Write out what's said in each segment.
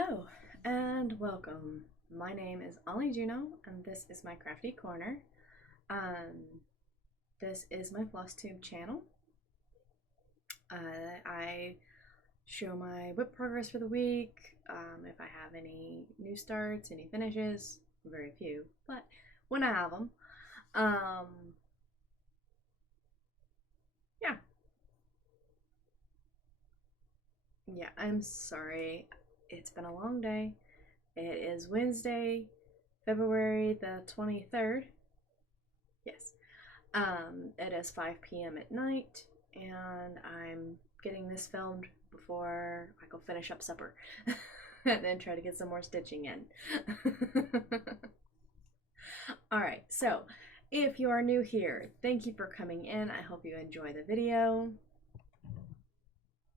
Hello and welcome. My name is Ollie Juno and this is my Crafty Corner. This is my Flosstube channel. I show my whip progress for the week, if I have any new starts, any finishes, very few, but when I have them. Yeah, I'm sorry. It's been a long day. It is Wednesday, February the 23rd. Yes. It is 5 p.m. at night, and I'm getting this filmed before I go finish up supper and then try to get some more stitching in. Alright, so if you are new here, thank you for coming in. I hope you enjoy the video.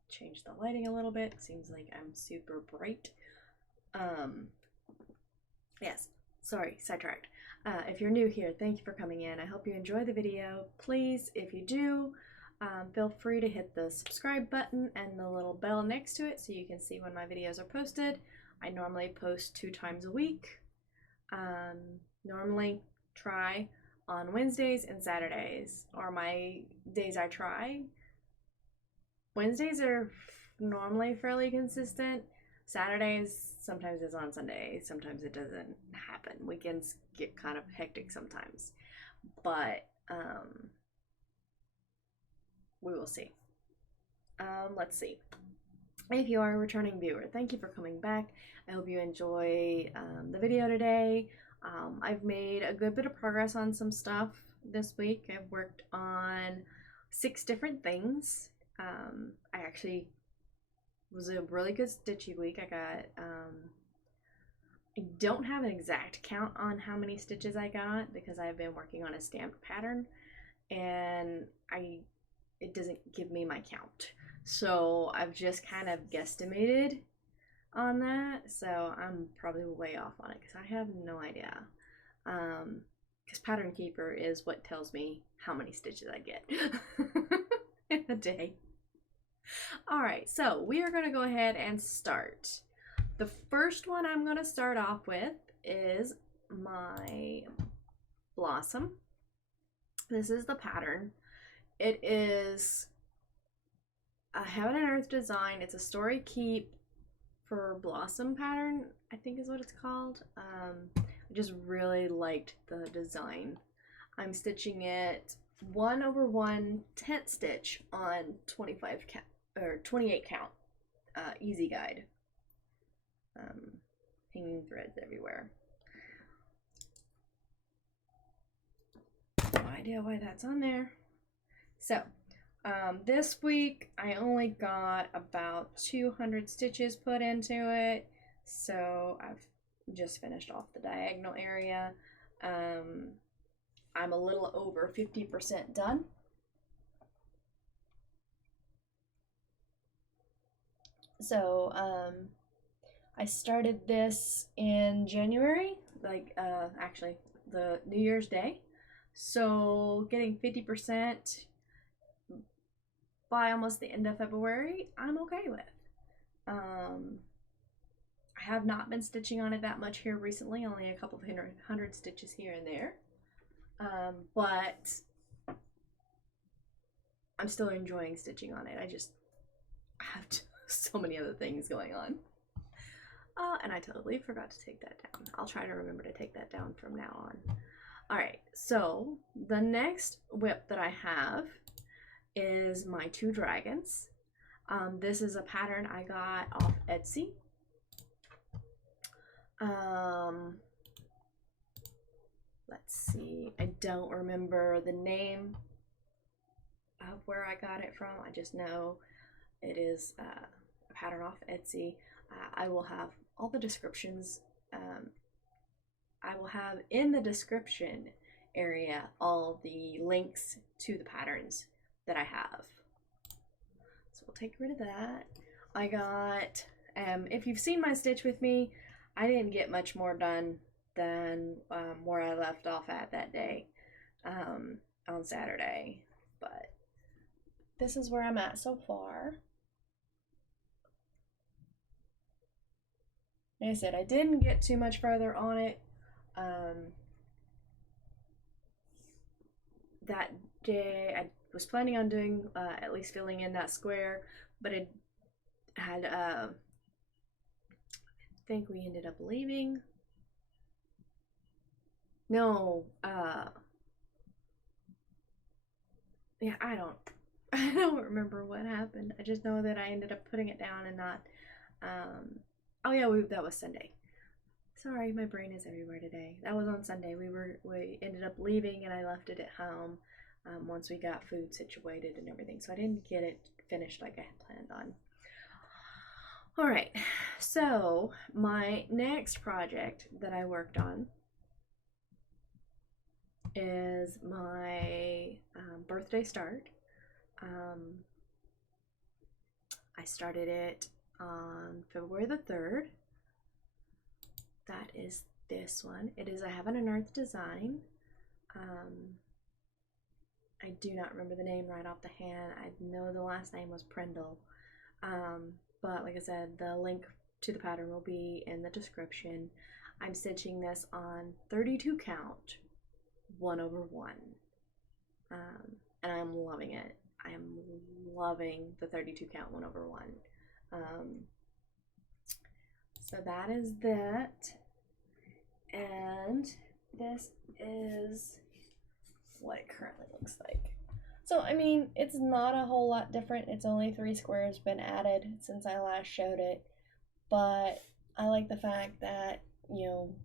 Change the lighting a little bit. Seems like I'm super bright. Yes, sorry, sidetracked. If you're new here, thank you for coming in. I hope you enjoy the video. Please, if you do, feel free to hit the subscribe button and the little bell next to it so you can see when my videos are posted. I normally post 2 times a week. Normally try on Wednesdays and Saturdays, or my days I try. Wednesdays are normally fairly consistent. Saturdays sometimes it's on Sunday, sometimes it doesn't happen. Weekends get kind of hectic sometimes, but we will see. Let's see. If you are a returning viewer, thank you for coming back. I hope you enjoy the video today. I've made a good bit of progress on some stuff this week. I've worked on 6 different things. I actually was a really good stitchy week. I got, I don't have an exact count on how many stitches I got because I've been working on a stamped pattern and it doesn't give me my count. So I've just kind of guesstimated on that. So I'm probably way off on it because I have no idea. Because Pattern Keeper is what tells me how many stitches I get in a day. Alright, so we are going to go ahead and start. The first one I'm going to start off with is my Blossom. This is the pattern. It is a Heaven and Earth design. It's a Story Keep for Blossom pattern, I think is what it's called. I just really liked the design. I'm stitching it 1/1 tent stitch on 25 count or 28 count easy guide. Hanging threads everywhere. No idea why that's on there. So this week I only got about 200 stitches put into it, so I've just finished off the diagonal area. I'm a little over 50% done. So I started this in January, like actually the New Year's Day. So getting 50% by almost the end of February, I'm okay with. I have not been stitching on it that much here recently, only a couple of hundred stitches here and there. But I'm still enjoying stitching on it. I just have so many other things going on. And I totally forgot to take that down. I'll try to remember to take that down from now on. Alright, so the next whip that I have is my 2 dragons. This is a pattern I got off Etsy. Let's see, I don't remember the name of where I got it from. I just know it is a pattern off Etsy. I will have all the descriptions. I will have in the description area all the links to the patterns that I have. So we'll take rid of that. I got, if you've seen my Stitch With Me, I didn't get much more done than where I left off at that day on Saturday. But this is where I'm at so far. like I said, I didn't get too much further on it. That day I was planning on doing at least filling in that square, but it had I think we ended up leaving. No, yeah, I don't remember what happened. I just know that I ended up putting it down and not oh yeah, that was Sunday. Sorry, my brain is everywhere today. That was on Sunday. We ended up leaving, and I left it at home once we got food situated and everything. So I didn't get it finished like I had planned on. All right, so my next project that I worked on is my birthday start. I started it on February the 3rd. That is this one. It is a Heaven and Earth design. I do not remember the name right off the hand. I know the last name was Prindle. But like I said, the link to the pattern will be in the description. I'm stitching this on 32 count, 1/1. And I'm loving it. I am loving the 32 count 1/1. So that is that, and this is what it currently looks like. So I mean, it's not a whole lot different. It's only 3 squares been added since I last showed it, but I like the fact that, you know,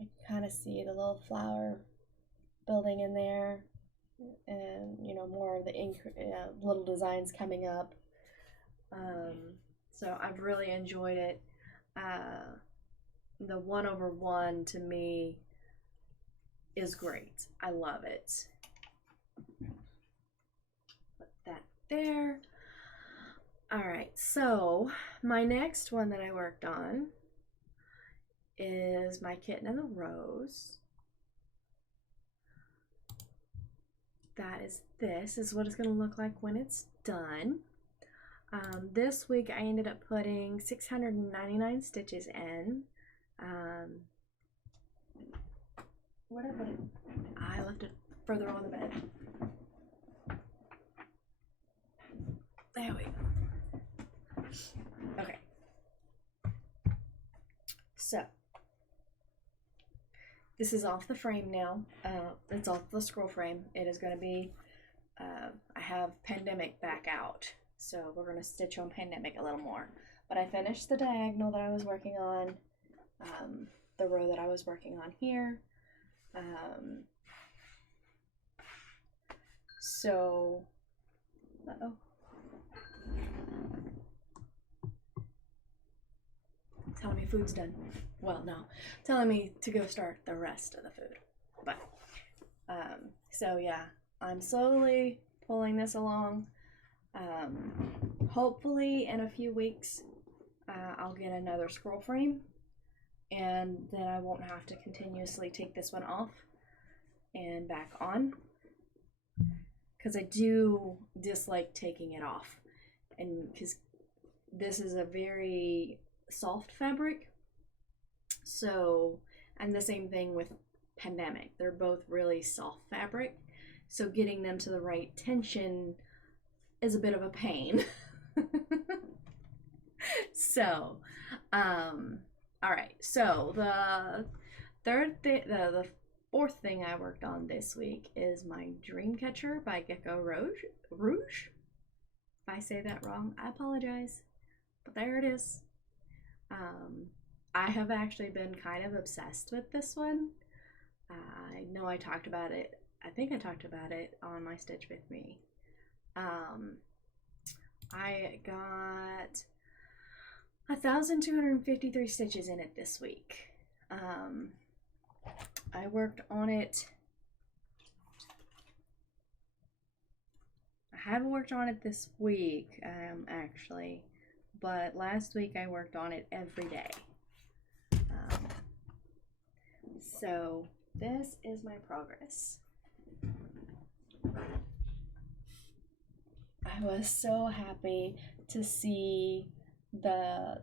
I kind of see the little flower building in there, and you know, more of the little designs coming up. So I've really enjoyed it. The 1/1 to me is great. I love it. Put that there. All right, so my next one that I worked on is my Kitten and the Rose. This is what it's going to look like when it's done. This week I ended up putting 699 stitches in. Where did I put it? I left it further on the bed. There we go. Okay. So, this is off the frame now. It's off the scroll frame. It is going to be, I have Pandemic back out. So we're going to stitch on Pandemic a little more. But I finished the diagonal that I was working on, the row that I was working on here. So, uh-oh. Telling me food's done. Well, no. Telling me to go start the rest of the food. But, so yeah, I'm slowly pulling this along. Hopefully in a few weeks I'll get another scroll frame, and then I won't have to continuously take this one off and back on, because I do dislike taking it off, and because this is a very soft fabric. So, and the same thing with Pandemic, they're both really soft fabric, so getting them to the right tension is a bit of a pain. So, all right. So the fourth thing I worked on this week is my Dreamcatcher by Gecko Rouge. If I say that wrong, I apologize. But there it is. I have actually been kind of obsessed with this one. I know I talked about it. I think I talked about it on my Stitchwithme. I got 1,253 stitches in it this week. I worked on it. I haven't worked on it this week, actually, but last week I worked on it every day. So this is my progress. I was so happy to see the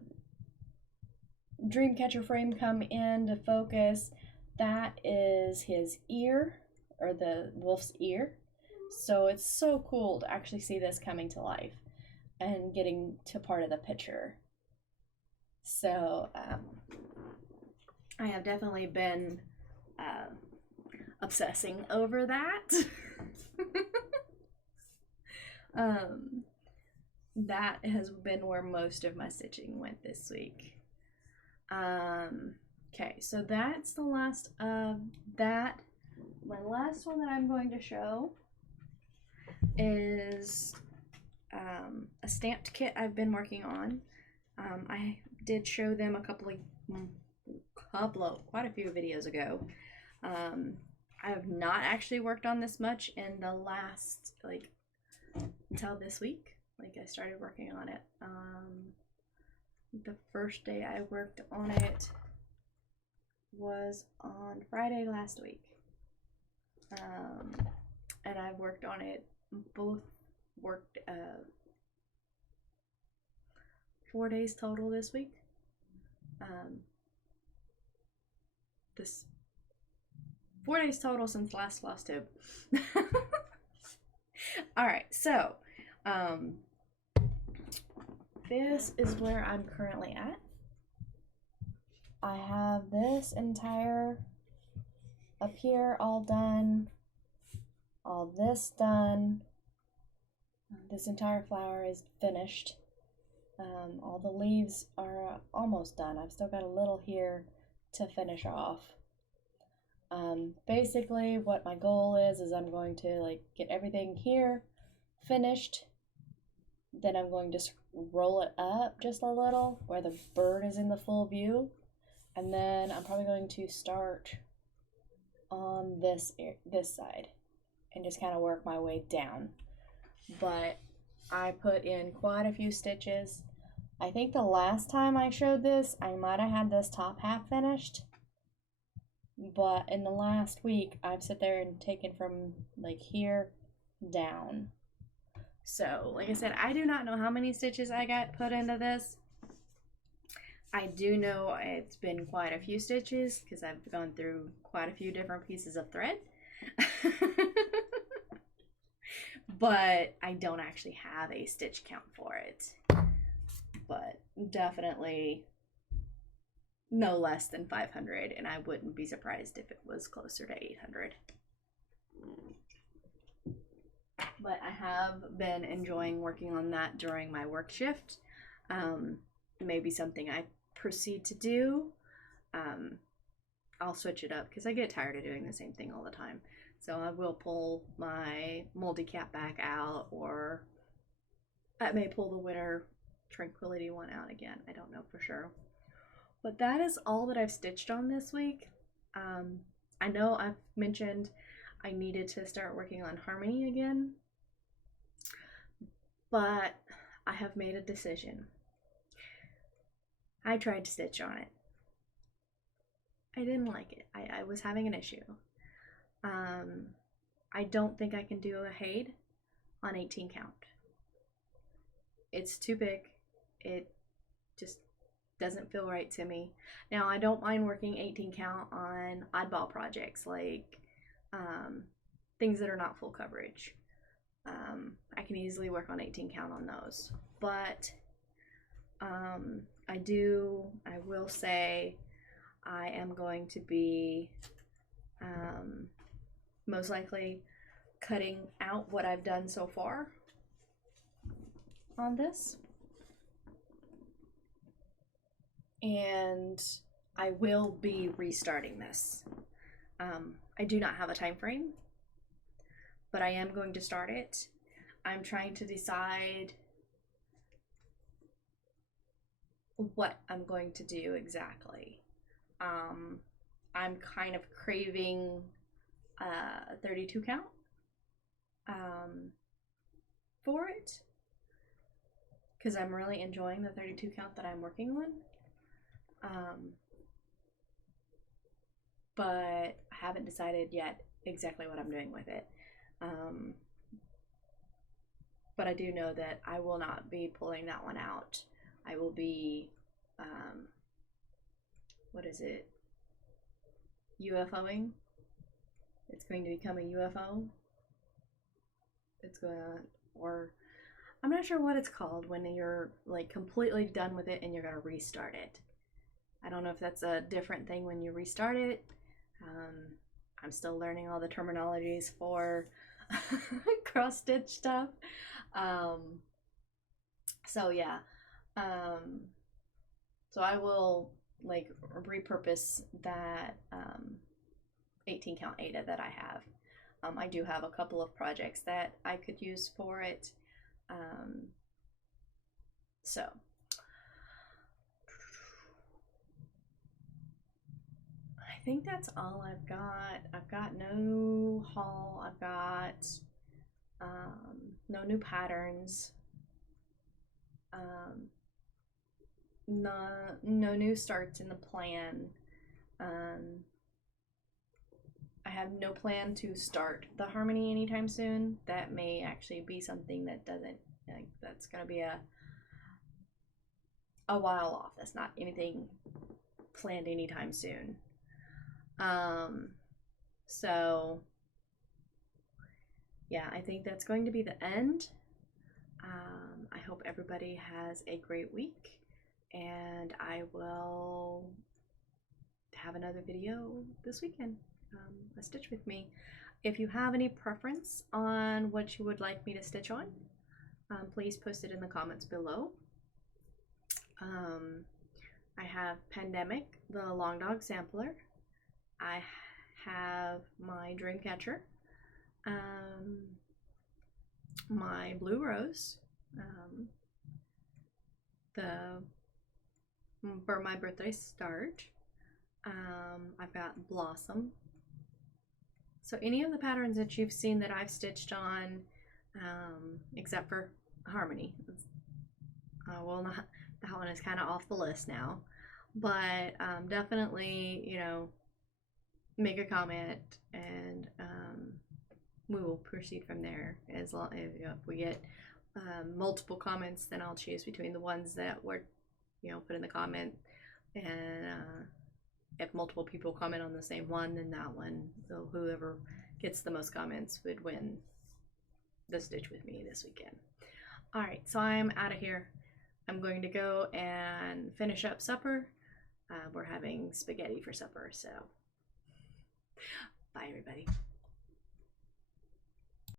Dreamcatcher frame come in to focus, that is his ear, or the wolf's ear. So it's so cool to actually see this coming to life and getting to part of the picture. So I have definitely been obsessing over that. That has been where most of my stitching went this week. Okay, so that's the last of that. My last one that I'm going to show is a stamped kit I've been working on. I did show them quite a few videos ago. I have not actually worked on this much in the last, like, until this week. Like, I started working on it. The first day I worked on it was on Friday last week. And I've worked on it, worked 4 days total this week. This 4 days total since last Flosstube. Alright, so this is where I'm currently at. I have this entire up here all done, all this done. This entire flower is finished. All the leaves are almost done. I've still got a little here to finish off. Basically what my goal is I'm going to like get everything here finished. Then I'm going to roll it up just a little where the bird is in the full view. And then I'm probably going to start on this side and just kind of work my way down. But I put in quite a few stitches. I think the last time I showed this, I might have had this top half finished. But in the last week, I've sat there and taken from like here down. So, like I said, I do not know how many stitches I got put into this. I do know it's been quite a few stitches because I've gone through quite a few different pieces of thread. But I don't actually have a stitch count for it. But definitely no less than 500, and I wouldn't be surprised if it was closer to 800. But I have been enjoying working on that during my work shift. Maybe something I proceed to do. I'll switch it up because I get tired of doing the same thing all the time. So I will pull my moldy cap back out, or I may pull the Winter Tranquility one out again. I don't know for sure. But that is all that I've stitched on this week. I know I've mentioned I needed to start working on Harmony again, but I have made a decision. I tried to stitch on it. I didn't like it. I was having an issue. I don't think I can do a HAED on 18 count. It's too big. It just doesn't feel right to me. Now, I don't mind working 18 count on oddball projects, like things that are not full coverage. I can easily work on 18 count on those. But I will say I am going to be most likely cutting out what I've done so far on this. And I will be restarting this. I do not have a time frame, but I am going to start it. I'm trying to decide what I'm going to do exactly. I'm kind of craving a 32 count for it, because I'm really enjoying the 32 count that I'm working on. But I haven't decided yet exactly what I'm doing with it. But I do know that I will not be pulling that one out. I will be what is it? UFOing. It's going to become a UFO. It's gonna, or I'm not sure what it's called when you're like completely done with it and you're gonna restart it. I don't know if that's a different thing when you restart it. I'm still learning all the terminologies for cross stitch stuff. So yeah. So I will like repurpose that 18 count Ada that I have. I do have a couple of projects that I could use for it. So I think that's all I've got. I've got no haul. I've got no new patterns. No new starts in the plan. I have no plan to start the harmony anytime soon. That may actually be something that doesn't, like, that's gonna be a while off. That's not anything planned anytime soon. So yeah, I think that's going to be the end. I hope everybody has a great week, and I will have another video this weekend. A stitch with me. If you have any preference on what you would like me to stitch on, please post it in the comments below. I have Pandemic, the Long Dog Sampler. I have my Dreamcatcher, my Blue Rose, the For My Birthday Start. I've got Blossom. So any of the patterns that you've seen that I've stitched on, except for Harmony, well, not that one is kind of off the list now, but definitely, you know, make a comment, and we will proceed from there. As long as, you know, if we get multiple comments, then I'll choose between the ones that were, you know, put in the comment, and if multiple people comment on the same one, then that one, so whoever gets the most comments would win the Stitch with Me this weekend. All right, so I'm out of here. I'm going to go and finish up supper. We're having spaghetti for supper, so bye everybody.